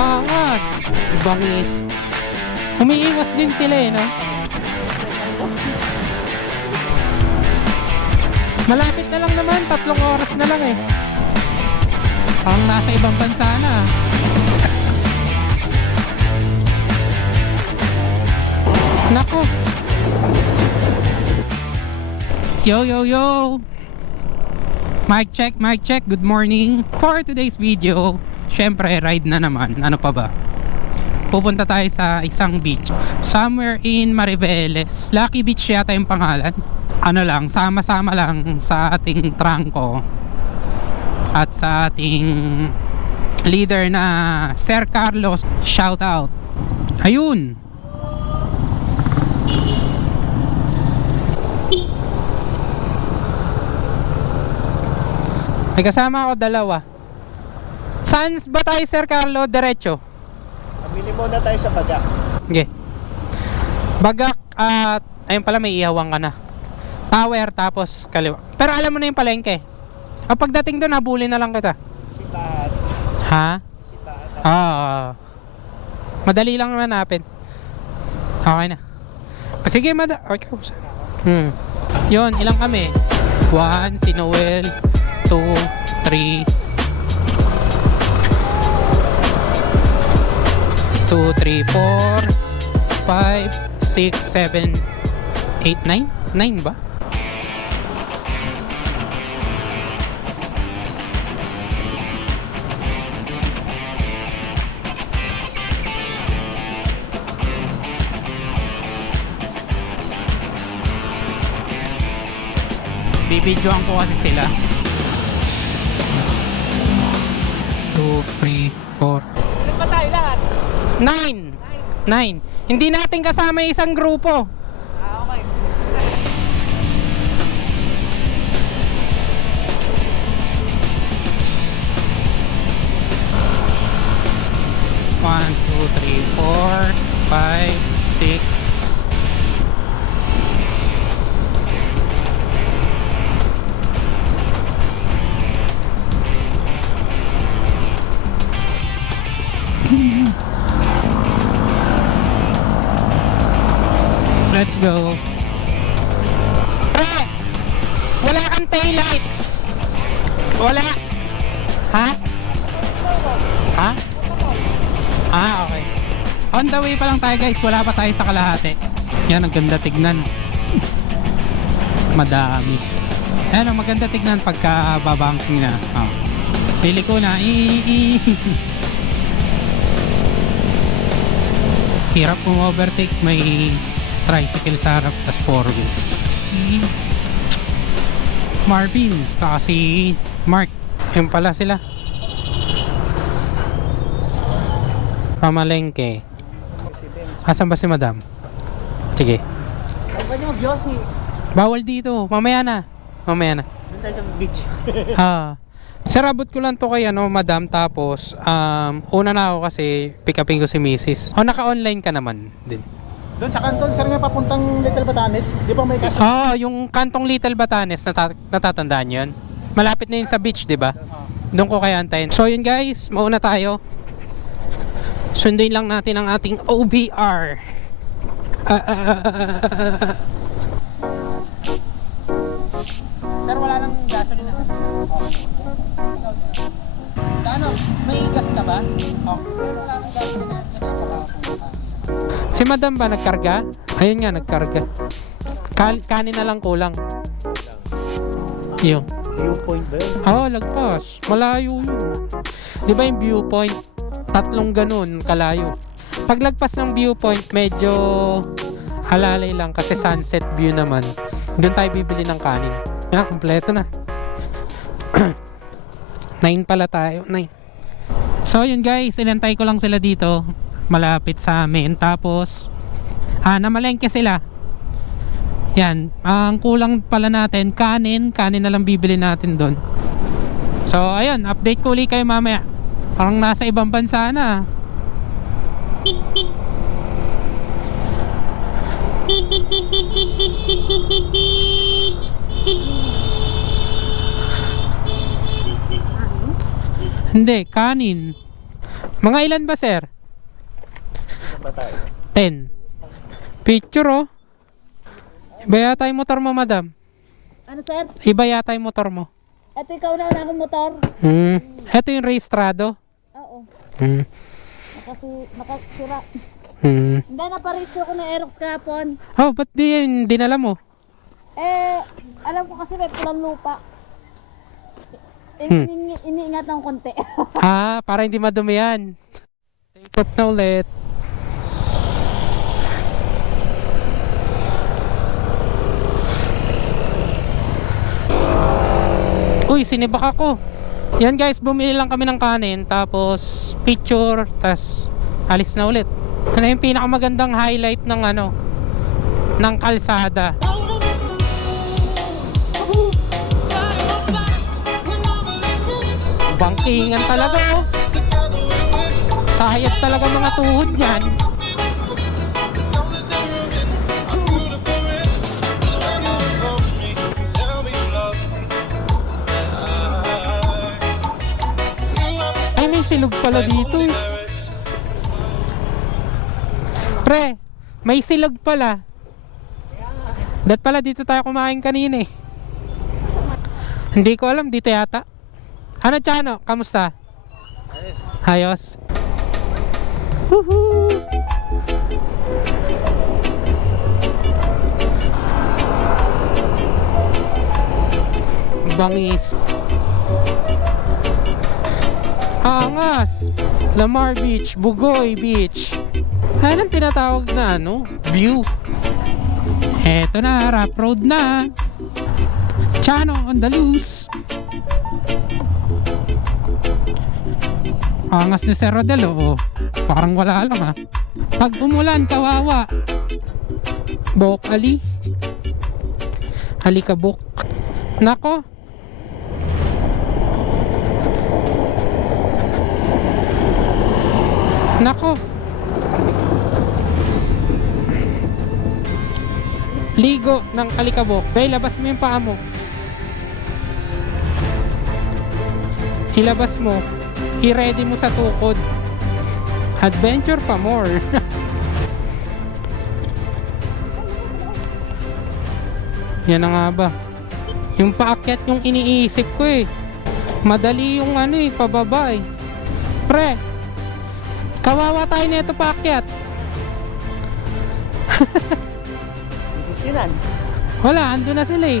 Angas! Bangis. Umiiwas din sila eh, no? Malapit na lang naman, 3 oras na lang eh. Parang nasa ibang bansa na. Nako. Yo, yo, yo. Mic check, good morning. For today's video, syempre ride na naman. Ano pa ba? Pupunta tayo sa isang beach somewhere in Mariveles. Lucky Beach yata yung pangalan. Ano lang, sama-sama lang sa ating trangko at sa ating leader na Sir Carlos. Shout out. Ayun. May kasama ako dalawa. Saan ba tayo, Sir Carlo? Diretso? Pamili muna tayo sa Bagak. Okay. Bagak at ayun pala, may ihawang ka na. Tower tapos kaliwa. Pero alam mo na yung palengke. Ang pagdating doon, habulin na lang kita. Sipahan. Ha? Sipahan. Madali lang hanapin. Okay na. Sige, okay. Yun, ilang kami? 1, si Noel. 2, 3 2, 3, 4 5, 6, 7 8, 9 9 ba? Bibidyoan ko kasi sila. 2, 3, 4. Ilan ba tayo lahat? 9. Hindi natin kasama yung isang grupo. Okay. One, 2, 3, 4, 5, 6. Let's go. Pre! Wala kang taillight. Wala. Ha? Ha? Okay. On the way pa lang tayo, guys. Wala pa tayo sa kalahati. Yan, ang ganda tignan. Madami. Ayan, ang maganda tignan pagka babanking na. Pili ko na. Hirap kung overtake. May tricycle sa harap, tas 4 wheels. Marvin, kasi Mark. Yun pala sila. Pamalengke. Asan ba si Madam? Sige. Saan ba niyo, Josie? Bawal dito. Mamaya na. Doon tayo sa beach. Sir, abot ko lang to kay Madam. Tapos una na ako kasi pick upin ko si Mrs. Naka-online ka naman din. Doon sa kanton, sir, nga papuntang Little Batanes. Di ba may kaso? Yung kantong Little Batanes, natatandaan yun. Malapit na yun sa beach, di ba? Doon ko kaya antayin. So yun guys, mauna tayo. Sunduin lang natin ang ating OBR. Sir, wala lang gasolina. Ano, may gas ka ba? Pero wala lang gasolina. Si Madam ba nagkarga? Ayun nga, nagkarga. Kanin na lang kulang. Yung Viewpoint ba yun? lagpas. Malayo yun. Di ba yung viewpoint? 3 ganun, kalayo. Paglagpas ng viewpoint, medyo halalay lang kasi sunset view naman. Doon tayo bibili ng kanin. Kompleto na. 9 pala tayo. 9. So yun guys, inantay ko lang sila dito. Malapit sa amin. Tapos namalengke sila. Yan, ang kulang pala natin kanin na lang bibili natin doon. So ayun, update ko ulit kayo mamaya. Parang nasa ibang bansa na. Hindi, kanin. Mga ilan ba, sir? Ba tayo? 10. Picture, oh. Iba yata yung motor mo, madam. Ano sir? Iba yata yung motor mo. Ito ikaw na akong motor. Ito yung rehistrado. Oo. Hmm. Nakasira. Hmm. Hindi, naparesto ko na Aerox kahapon. Oh, ba't di yun dinala mo? Alam ko kasi may pulang lupa. Iniingat ng konti. Para hindi madumi yan. Take off na ulit. Uy, sinibak ako. Yan guys, bumili lang kami ng kanin. Tapos picture. Tapos alis na ulit. Ano yung pinakamagandang highlight ng ng kalsada. Bangkingan talaga, oh. Sayat talaga mga tuhod niyan. Ay, may silog pala dito, eh. Pre, may silog pala. Dat pala dito tayo kumain kanina, eh. Hindi ko alam, dito yata. Ano, Chano? Kamusta? Ayos. Woohoo! Bangis. Angas. Lamar Beach, Bugoy Beach. Anong tinatawag na view? Eto na, rough road na. Chano on the loose. Angas ni Sir Rodel, oh. Parang wala lang, Pag umulan, kawawa. Bok Ali. Halikabok. Nako. Nako. Ligo ng alikabok. Bay, labas mo yung paa mo. Ilabas mo. I-ready mo sa tukod. Adventure pa more. Yan na nga ba. Yung paakyat yung iniisip ko, eh. Madali yung pababa, eh. Pre, kawawa tayo nito paakyat. Wala, ando na sila, eh.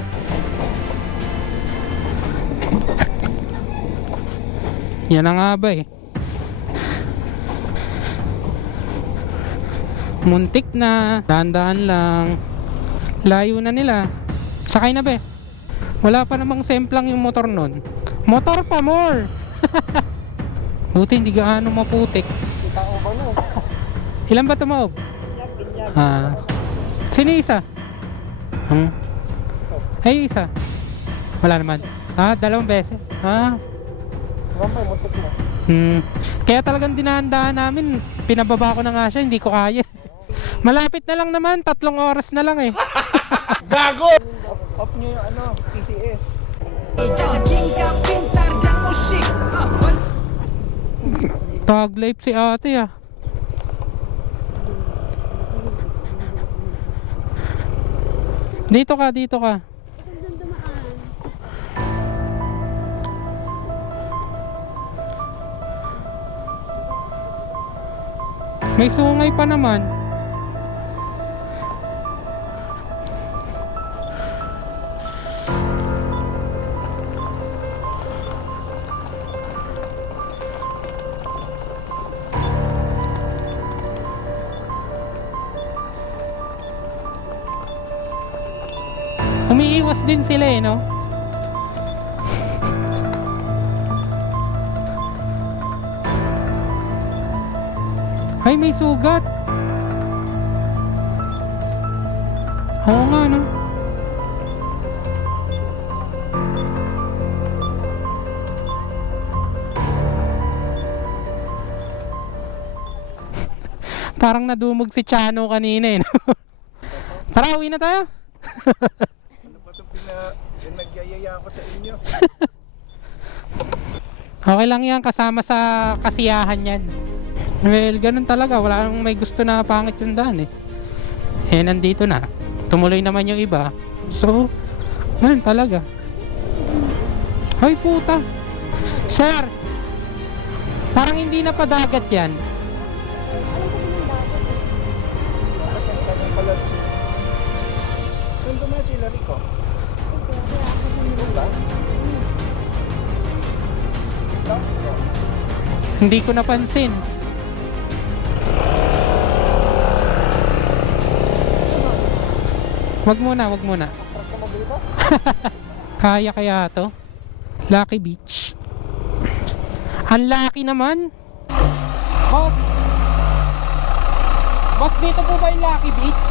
Yan na nga ba, eh. Muntik na. Dahan-dahan lang. Layo na nila. Sakay na, be. Wala pa namang semplang yung motor nun. Motor pa more. Buti hindi gaano maputik. Ilan ba tumaob? Sino isa? Ay, isa. Wala naman. Dalawang beses. Kaya talagang dinahandaan namin. Pinababa ko na nga siya, hindi ko kaya. Malapit na lang naman, 3 oras na lang, eh. Gago! Off nyo yung TCS. Tag life si ate, Dito ka, dito ka. May sungay pa naman. Umiiwas din sila, eh, no? Ay, may sugat. Oo nga, no? Parang nadumog si Chano kanina, eh, no? Tara, uwi na tayo. Ano ba itong pinagyayaya ko sa inyo? Okay lang yan, kasama sa kasiyahan yan. Well, ganun talaga. Wala nang may gusto na pangit yung daan eh. Eh, nandito na. Tumuloy naman yung iba. So, ganun talaga. Ay, puta. Sir, parang hindi na padagat yan. Nandun na sila Rico. Hindi ko napansin. Wag muna, wag muna. Kaya kaya to? Lucky Beach. Ang laki naman. Boss. Boss, dito po ba yung Lucky Beach?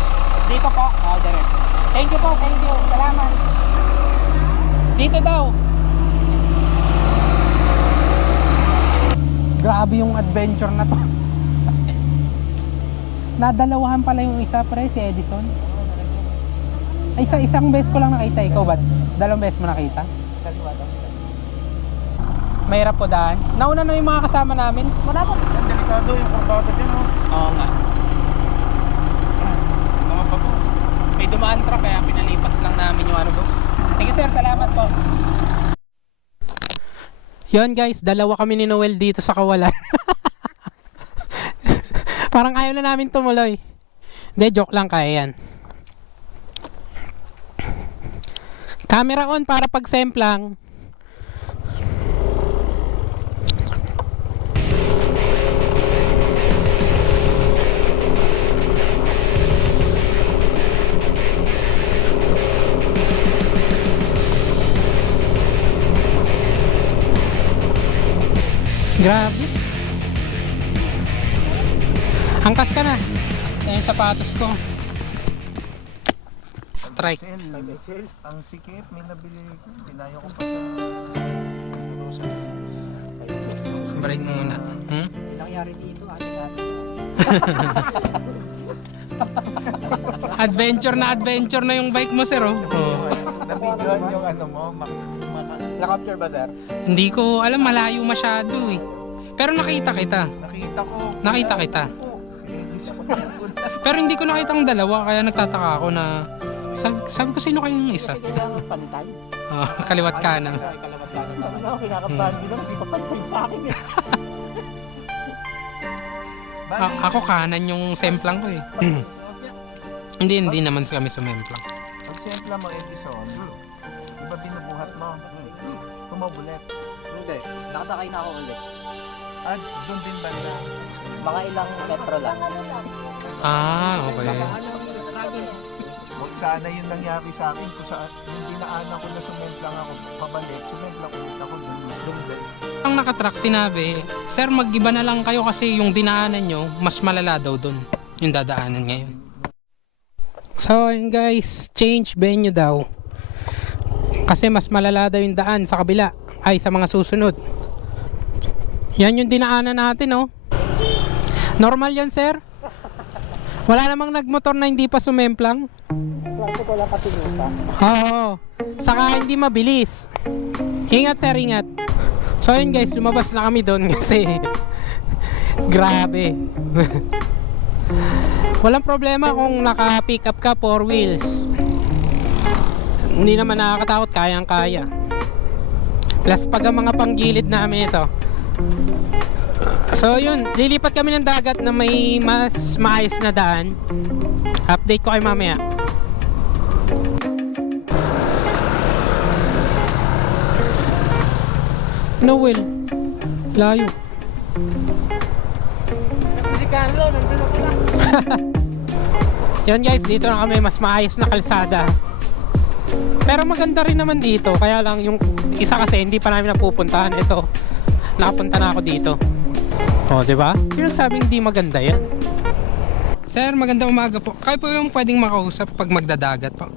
Dito po. Ah, direct. Thank you po, thank you. Salamat. Dito daw. Grabe yung adventure na to. Nadalawahan pala yung isa, pre, si Edison. Ay, isang beses ko lang nakita. Ikaw ba? Dalawang beses mo nakita? Mahirap po daan. Nauna na yung mga kasama namin. Wala po. Delikado yung kurbado dyan, oh. Oo nga. Mga bato. May dumaan truck kaya pinalipas lang namin yung ano, boss. Sige sir, salamat po. Yon guys, dalawa kami ni Noel dito sa Kawalan. Parang ayaw na namin tumuloy. Hindi, joke lang, kaya yan. Camera on para pag-semplang. Grabe. Angkas ka na. Ayan yung sapatos ko. Strike. Ang sikip, may nabili ko. Pinayo ko pa sa... Brake muna. Nangyari dito, Adventure na yung bike mo, sir, oh. Nabidyoan yung ano mo, Na-capture ba, sir? Hindi ko alam, malayo masyado eh. Pero nakita kita. nakita ko. Kita. Pero hindi ko nakita ang dalawa, kaya nagtataka ako na sabi ko sino kayong isa. Pantay. Oh, kaliwat kanan. Ako, kinakabahan din lang, hindi pa pantay sa akin eh. Ako kanan yung semplang ko eh. Hindi naman kami sumemplang. Pag sempla mo, Edison, di ba binubuhat mo? Tumabulet. Hindi, nakasakay na ako ulit. At doon din banda. Mga ilang metro lang. Ah, okay. Huwag sana yun nangyari sa akin. Kung sa yung dinaanan ko na sumemplang ako, pabalik, sumemplang ulit ako doon din. Ang nakatrack sinabi, sir, mag-iba na lang kayo kasi yung dinaanan nyo, mas malala daw dun. Yung dadaanan ngayon. So, yun guys, change venue daw. Kasi mas malala daw yung daan sa kabila. Ay, sa mga susunod. Yan yung dinaanan natin, oh. Normal yan, sir? Wala namang nagmotor na hindi pa sumemplang? Klase ko lang patingin pa. Oo. Saka hindi mabilis. Ingat, sir, ingat. So yun guys, lumabas na kami doon kasi grabe. Walang problema kung naka-pick up ka 4 wheels. Hindi naman nakakatakot, kayang kaya. Plus pag ang mga panggilid namin ito. So yun, lilipat kami ng dagat na may mas maayos na daan. Update ko kayo mamaya. Noel, layo. Si Carlo, nandun ako lang. Yan guys, dito na kami, mas maayos na kalsada. Pero maganda rin naman dito. Kaya lang yung isa kasi hindi pa namin napupuntahan. Ito, nakapunta na ako dito. O, diba? Sino sabing hindi maganda yan? Sir, magandang umaga po. Kayo po yung pwedeng makausap pag magdadagat po.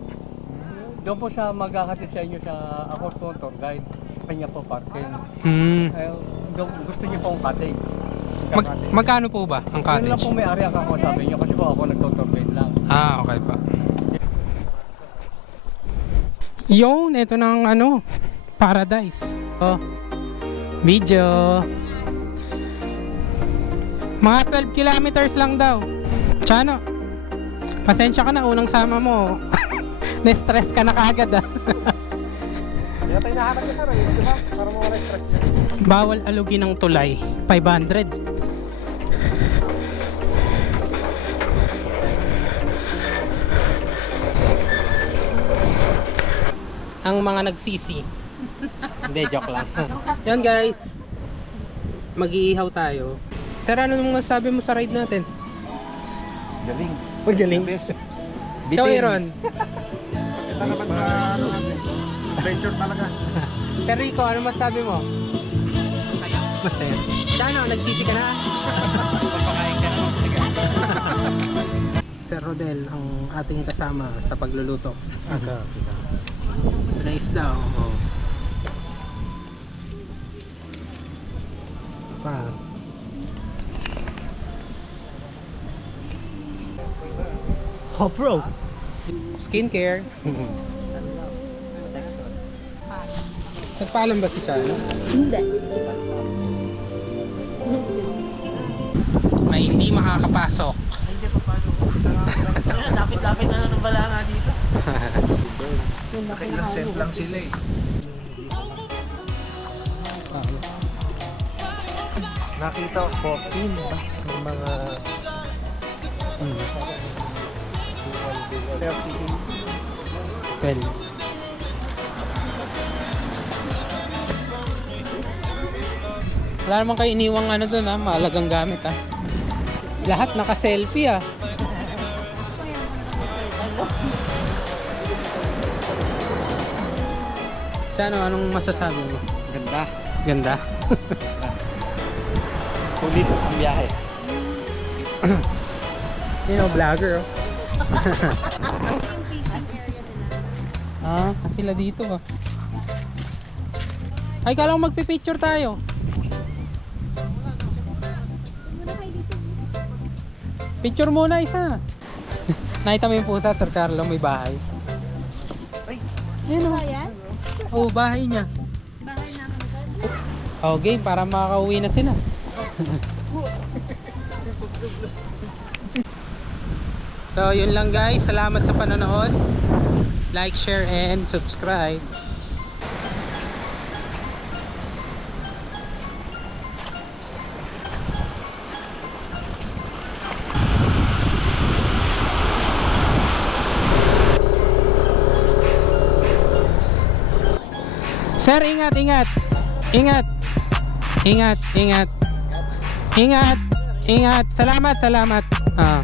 Doon po sa maghahatid sa inyo sa ako po tour guide. Kanya po parking. Gusto niyo pong cottage. Magkano po ba ang Yun lang cottage? po may area ako sabi niyo kasi po ako nagto-tour guide lang. Ah, okay pa. Yun, ito na ang ano, paradise. Oh, video. Mga 12 kilometers lang daw. Chano, pasensya ka na, unang sama mo. Na-stress ka na kaagad ah. Kaya tayo nahanap ka sa Reyes, di ba? Para mawala yung stress niya. Bawal alugin ng tulay, 500. Ang mga nagsisi. Hindi, joke lang. Yan guys, mag-iihaw tayo. Sir, ano nung masasabi mo sa ride natin? Galing. Magaling. Best. Ikaw, Aaron. Ito naman sa ano natin. Adventure talaga. Sir Rico, ano masasabi mo? Masaya. Masaya. Chano, nagsisi ka na? Papakain ka naman talaga. Sir Rodel, ang ating kasama sa pagluluto. Ito na isda, oh. Pa. Oh, bro. Skincare. Nagpaalam ba si Chano? Hindi. May hindi makakapasok. Lapit-lapit na lang bala nga dito. Nakailang cent lang sila eh. Nakita ko 14 ba? Yung mga 30. 12. Wala naman kayo iniwang ano doon ha, mahalagang gamit ha. Lahat naka-selfie ah. Sano, anong masasabi mo? Ganda. Ganda. Sulit ang biyahe. You know, vlogger oh. Ah, sila dito ah. Ay, kala ko magpipicture tayo. Picture muna isa. Nakita mo yung pusa, Sir Carlo, may bahay. Ay, Yan oh. Ayan. Oh, bahay niya. Bahay namin sir. Oh, game para makakauwi na sila. So, yun lang guys. Salamat sa panonood. Like, share, and subscribe. Sir, ingat, ingat. Ingat. Ingat, ingat. Ingat. Ingat. Salamat, salamat. Ah.